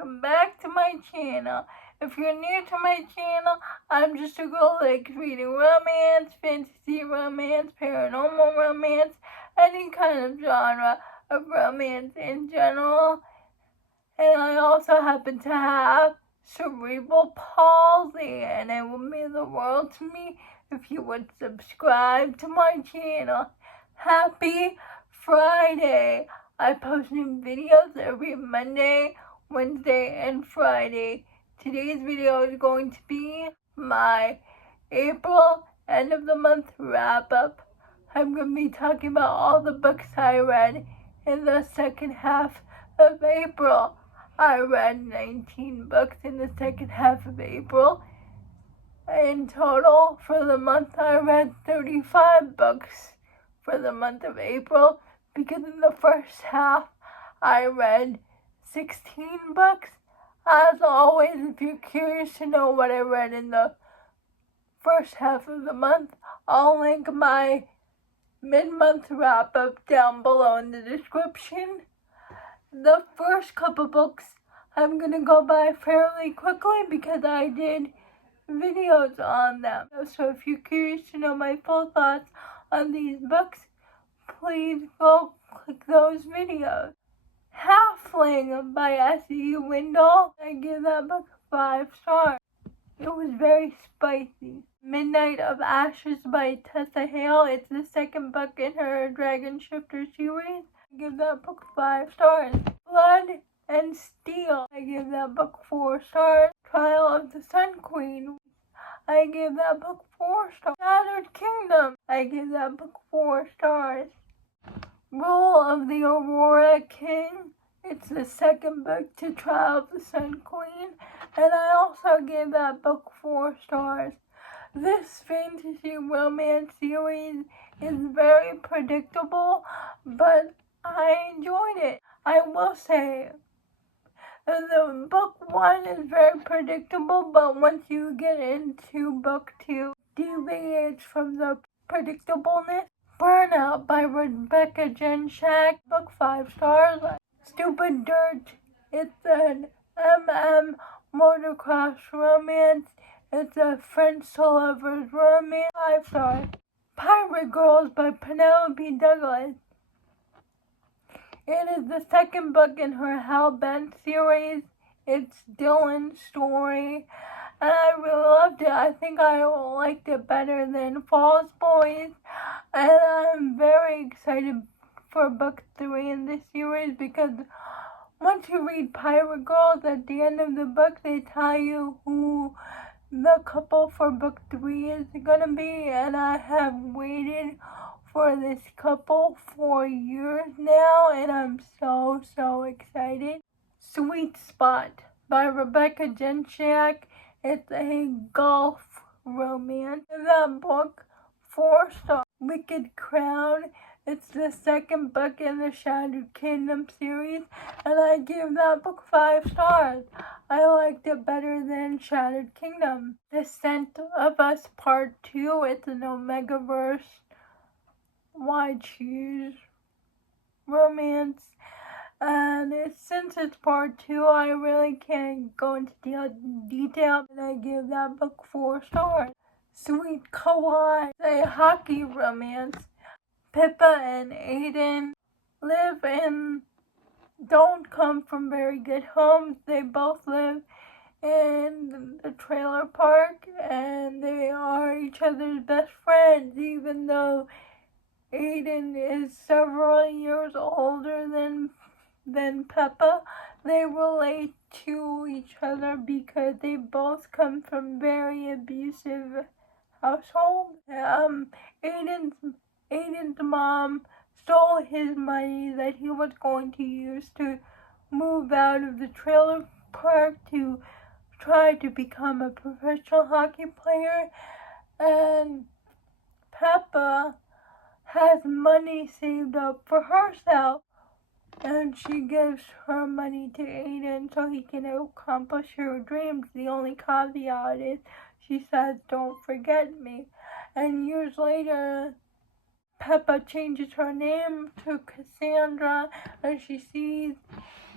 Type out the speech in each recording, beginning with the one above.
welcome back to my channel. If you're new to my channel, I'm just a girl that likes reading romance, fantasy romance, paranormal romance, any kind of genre of romance in general. And I also happen to have cerebral palsy, and it would mean the world to me if you would subscribe to my channel. Happy Friday! I post new videos every Monday, Wednesday, and Friday. Today's video is going to be my April end of the month wrap up. I'm going to be talking about all the books I read in the second half of April. I read 19 books in the second half of April. In total, for the month, I read 35 books for the month of April, because in the first half, I read 16 books. As always, if you're curious to know what I read in the first half of the month, I'll link my mid-month wrap-up down below in the description. The first couple books I'm going to go by fairly quickly because I did videos on them. So if you're curious to know my full thoughts on these books, please go click those videos. Hafling by S.E. Wendell. I give that book 5 stars. It was very spicy. Midnight of Ashes by Tessa Hale. It's the second book in her Dragon Shifter series. I give that book 5 stars. Blood and Steel. I give that book 4 stars. Trial of the Sun Queen. I give that book 4 stars. Shattered Kingdom. I give that book 4 stars. Rule of the Aurora King. It's the second book to Trial of the Sun Queen, and I also gave that book 4 stars. This fantasy romance series is very predictable, but I enjoyed it. I will say, the book 1 is very predictable, but once you get into book 2, deviates from the predictableness. Burnout by Rebecca Genshak, book 5 stars. Stupid Dirt, it's an motocross romance. It's a French lovers romance, 5 stars. Pirate Girls by Penelope Douglas. It is the second book in her Hellbent series. It's Dylan's story, and I really loved it. I think I liked it better than Falls Boys, and I'm very excited for book 3 in this series because once you read Pirate Girls, at the end of the book, they tell you who the couple for book 3 is gonna be, and I have waited for this couple for years now, and I'm so excited. Sweet Spot by Rebecca Genshak. It's a golf romance. In that book, 4 stars. Wicked Crown. It's the second book in the Shattered Kingdom series, and I give that book 5 stars. I liked it better than Shattered Kingdom. Descent of Us Part 2. It's an Omegaverse Why Choose romance. And since it's part 2, I really can't go into detail, and I give that book 4 stars. Sweet Kawaii, a hockey romance. Pippa and Aiden live and don't come from very good homes. They both live in the trailer park, and they are each other's best friends, even though Aiden is several years older than Peppa. They relate to each other because they both come from very abusive households. Aiden's mom stole his money that he was going to use to move out of the trailer park to try to become a professional hockey player, and Peppa has money saved up for herself, and she gives her money to Aiden so he can accomplish her dreams. The only caveat is she says, "Don't forget me." And years later, Peppa changes her name to Cassandra, and she sees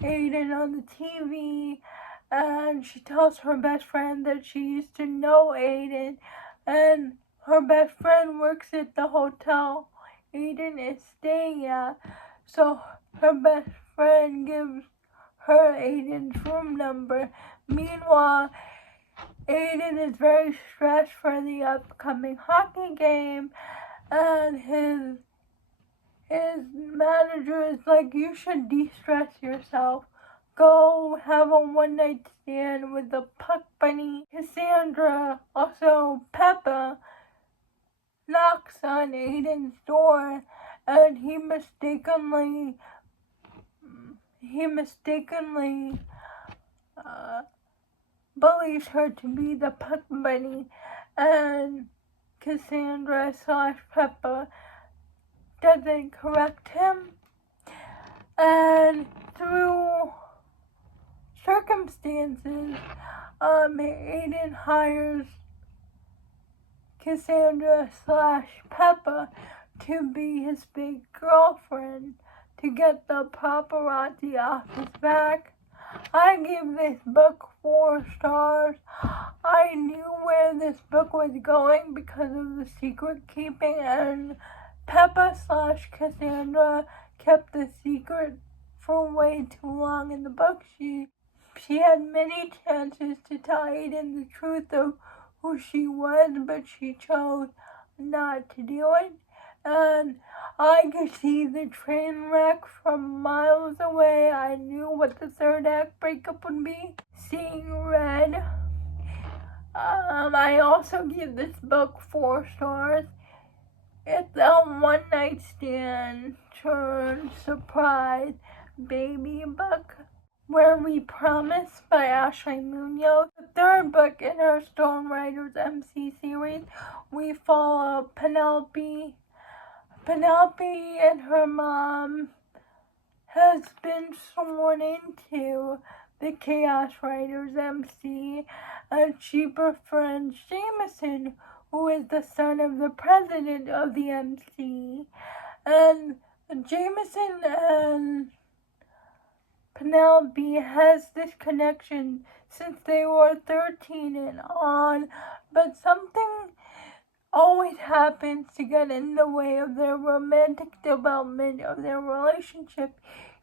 Aiden on the TV, and she tells her best friend that she used to know Aiden, and her best friend works at the hotel Aiden is staying at, so her best friend gives her Aiden's room number. Meanwhile, Aiden is very stressed for the upcoming hockey game, and his manager is like, you should de-stress yourself. Go have a one-night stand with the Puck Bunny. Cassandra, also Peppa, knocks on Aiden's door, and he mistakenly believes her to be the Puck Bunny, and Cassandra / Peppa doesn't correct him, and through circumstances, Aiden hires Cassandra / Peppa to be his big girlfriend to get the paparazzi off his back. I give this book 4 stars. I knew where this book was going because of the secret keeping, and Peppa / Cassandra kept the secret for way too long in the book. She had many chances to tell Aiden the truth of who she was, but she chose not to do it. And I could see the train wreck from miles away. I knew what the third act breakup would be. Seeing red. I also give this book 4 stars. It's a one-night stand turn surprise baby book. Where We Promise by Ashley Munoz. The third book in her Stone Writers MC series. We follow Penelope. Penelope and her mom has been sworn into the Chaos Writers MC, and she befriends Jameson, who is the son of the president of the MC. And Jameson and Penelope has this connection since they were 13 and on, but something always happens to get in the way of their romantic development of their relationship.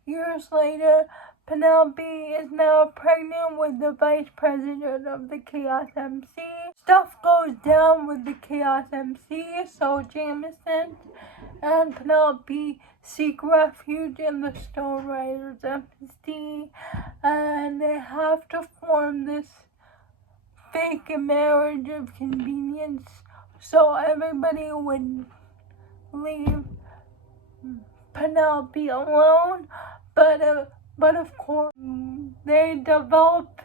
Years later, Penelope is now pregnant with the vice president of the Chaos MC. Stuff goes down with the Chaos MC, so Jameson and Penelope seek refuge in the Stone Riders MC, and they have to form this fake marriage of convenience so everybody would leave Penelope alone, but of course they develop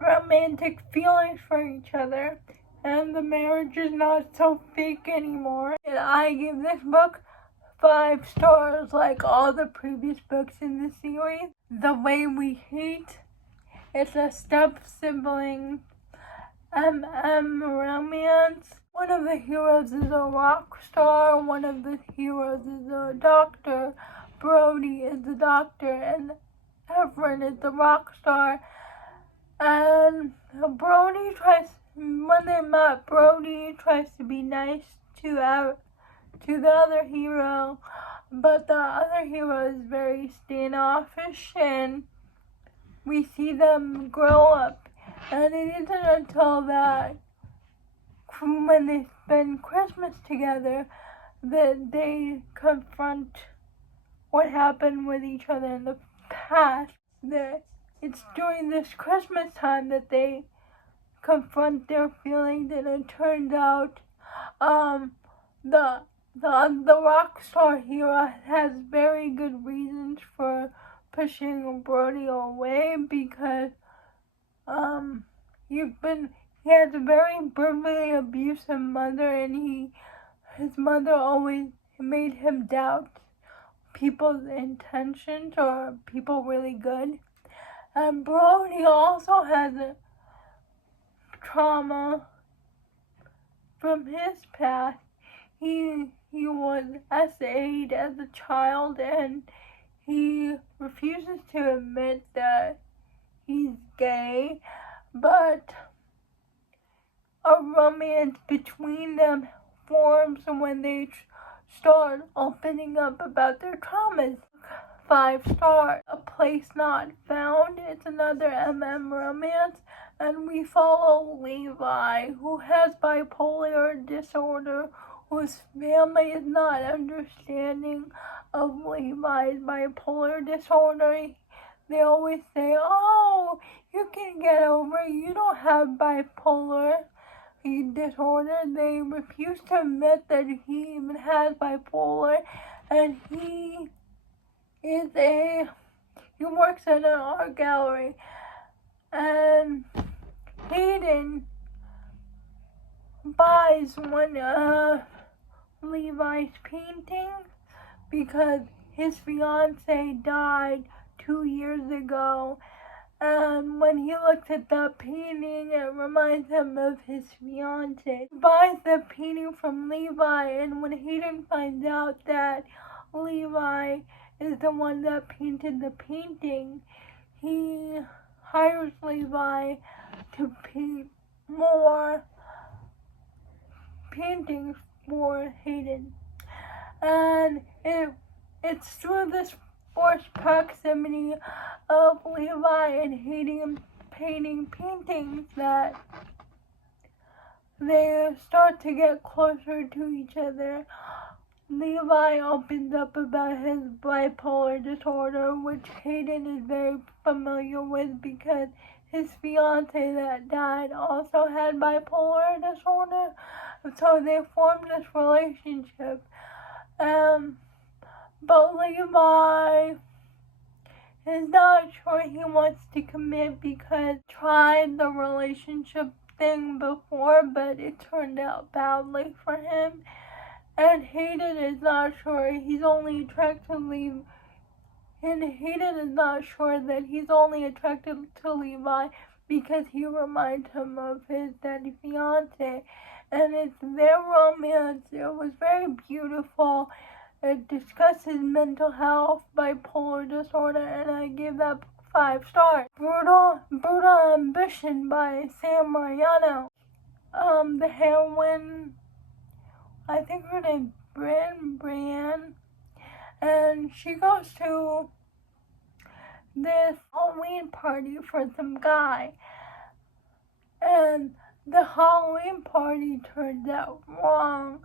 romantic feelings for each other, and the marriage is not so fake anymore. And I give this book 5 stars, like all the previous books in the series. The Way We Hate. It's a step-sibling romance. One of the heroes is a rock star, one of the heroes is a doctor. Brody is the doctor, and Evelyn is the rock star. And when they met, Brody tries to be nice to the other hero, but the other hero is very standoffish, and we see them grow up. And it isn't until that when they spend Christmas together that they confront what happened with each other in the past. It's during this Christmas time that they confront their feelings, and it turns out the rock star hero has very good reasons for pushing Brody away, because he has a very brutally abusive mother, and his mother always made him doubt people's intentions, or people really good. And Brody also has a trauma from his past. He was SA'd as a child, and he refuses to admit that he's gay, but a romance between them forms when they start opening up about their traumas. 5 stars. A Place Not Found. It's another romance, and we follow Levi, who has bipolar disorder, whose family is not understanding of Levi's bipolar disorder. They always say, "Oh, you can get over it. You don't have bipolar disorder." They refuse to admit that he even has bipolar, and he works at an art gallery, and Hayden buys one of Levi's paintings because his fiance died 2 years ago, and when he looks at that painting, it reminds him of his fiance. He buys the painting from Levi, and when Hayden finds out that Levi is the one that painted the painting, he hires Levi to paint more paintings for Hayden. And it's through this forced proximity of Levi and Hayden painting paintings that they start to get closer to each other. Levi opens up about his bipolar disorder, which Hayden is very familiar with because his fiance that died also had bipolar disorder, so they formed this relationship. But Levi is not sure he wants to commit because he tried the relationship thing before, but it turned out badly for him. And Hayden is not sure he's only attracted to Levi. And Hayden is not sure that he's only attracted to Levi because he reminds him of his dead fiance. And it's their romance. It was very beautiful. It discusses mental health, bipolar disorder, and I give that 5 stars. Brutal Ambition by Sam Mariano. The heroine, I think her name's Brienne, and she goes to this Halloween party for some guy, and the Halloween party turns out wrong.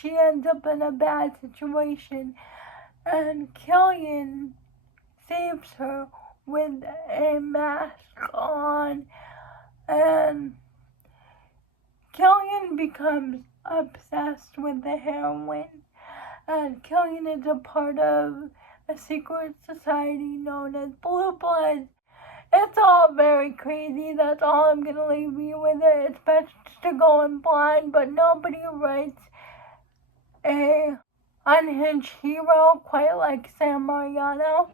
She ends up in a bad situation, and Killian saves her with a mask on, and Killian becomes obsessed with the heroine, and Killian is a part of a secret society known as Blue Bloods. It's all very crazy. That's all I'm gonna leave you with it. It's best to go in blind, but nobody writes a unhinged hero quite like Sam Mariano,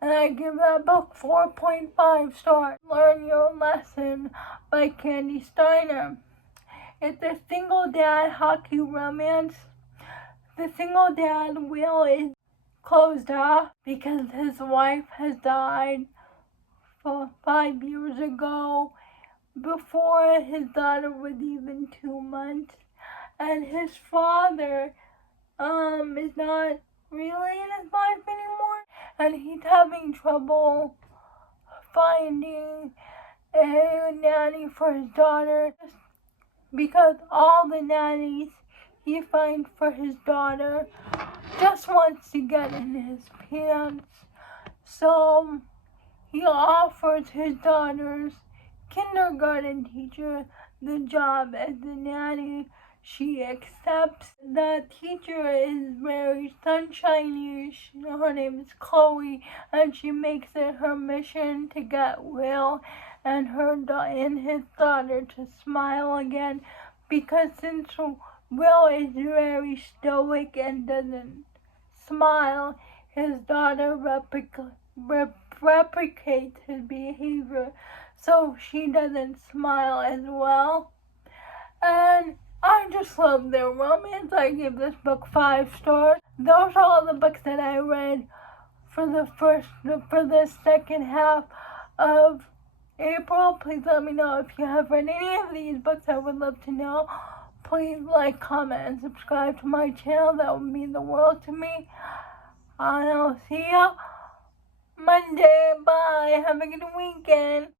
and I give that book 4.5 stars. Learn Your Lesson by Candy Steiner. It's a single dad hockey romance. The single dad Will is closed off because his wife has died 5 years ago, before his daughter was even 2 months, and his father is not really in his life anymore, and he's having trouble finding a nanny for his daughter because all the nannies he finds for his daughter just wants to get in his pants. So he offers his daughter's kindergarten teacher the job as the nanny. She accepts. The teacher is very sunshiny. Her name is Chloe, and she makes it her mission to get Will and his daughter to smile again, because since Will is very stoic and doesn't smile, his daughter replicates his behavior, so she doesn't smile as well. And I just love their romance. I give this book 5 stars. Those are all the books that I read for the second half of April. Please let me know if you have read any of these books. I would love to know. Please like, comment, and subscribe to my channel. That would mean the world to me. And I'll see you Monday. Bye. Have a good weekend.